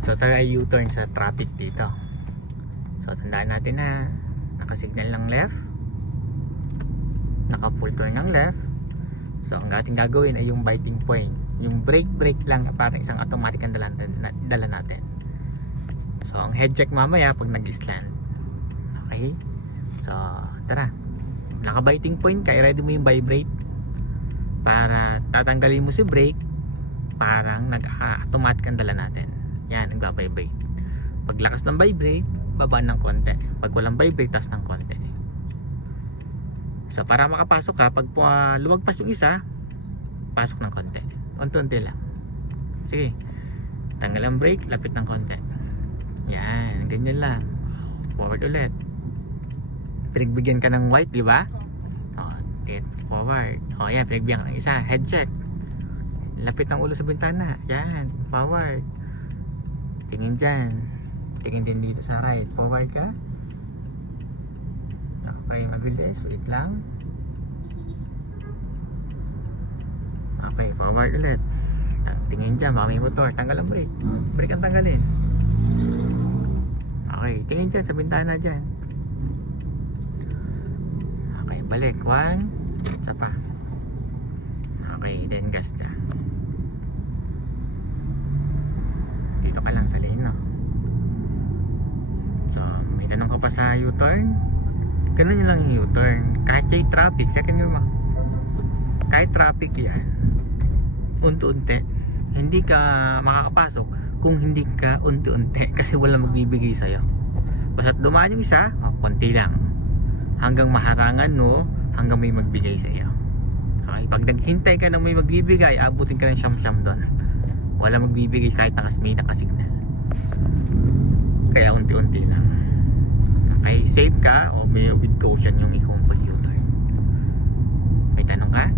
So tayo ay U-turn sa traffic dito. So tandaan natin na naka-signal ng left, naka-full turn ng left. So ang ating gagawin ay yung biting point, yung brake lang na parang isang automatic ang dala natin. So ang head check mamaya pag nag-slant. Okay? So tara, naka-biting point ka, i-ready mo yung vibrate para tatanggalin mo si brake, parang nag-automatic ang dala natin. Yan, nagba-vibrate. Paglakas ng vibrate, baba ng konti. Pag walang vibrate, taas ng konti. So para makapasok ka, pag lumagpas yung isa, pasok ng konti. Unti-unti lang. Sige, tanggal ang brake, lapit ng konti. Yan, ganyan lang. Forward ulit. Pinagbigyan ka ng white, di ba? Get forward. Yan, pinagbigyan ka ng isa. Head check. Lapit ng ulo sa bintana. Yan, forward. Tingin dyan. Tingin din dito sa right. Forward ka. Okay, mabilis. Wait lang. Okay, forward ulit. Tingin dyan, baka may motor. Tanggal ang brake. Brake ang tanggalin. Okay, tingin dyan sa bintana dyan. Okay, balik. 1. Isa pa. Okay, then gas ka. Dito ka lang sa lane, no? So, may tanong ka pa sa U-turn. Ganun lang yung U-turn. Kahit yung traffic, second gear mo. Kahit traffic yan, unti-unti, hindi ka makakapasok kung hindi ka unti-unti kasi walang magbibigay sa'yo. Basta't dumaan yung isa, konti lang. Hanggang maharangan mo, hanggang may magbigay sa'yo. Okay? Pag naghintay ka na may magbibigay, abutin ka ng siyam-siyam doon. Wala magbibigay kahit may nakasignal. Kaya unti-unti lang. Okay, safe ka o may with caution yung ikaw pag U-turn. May tanong ka?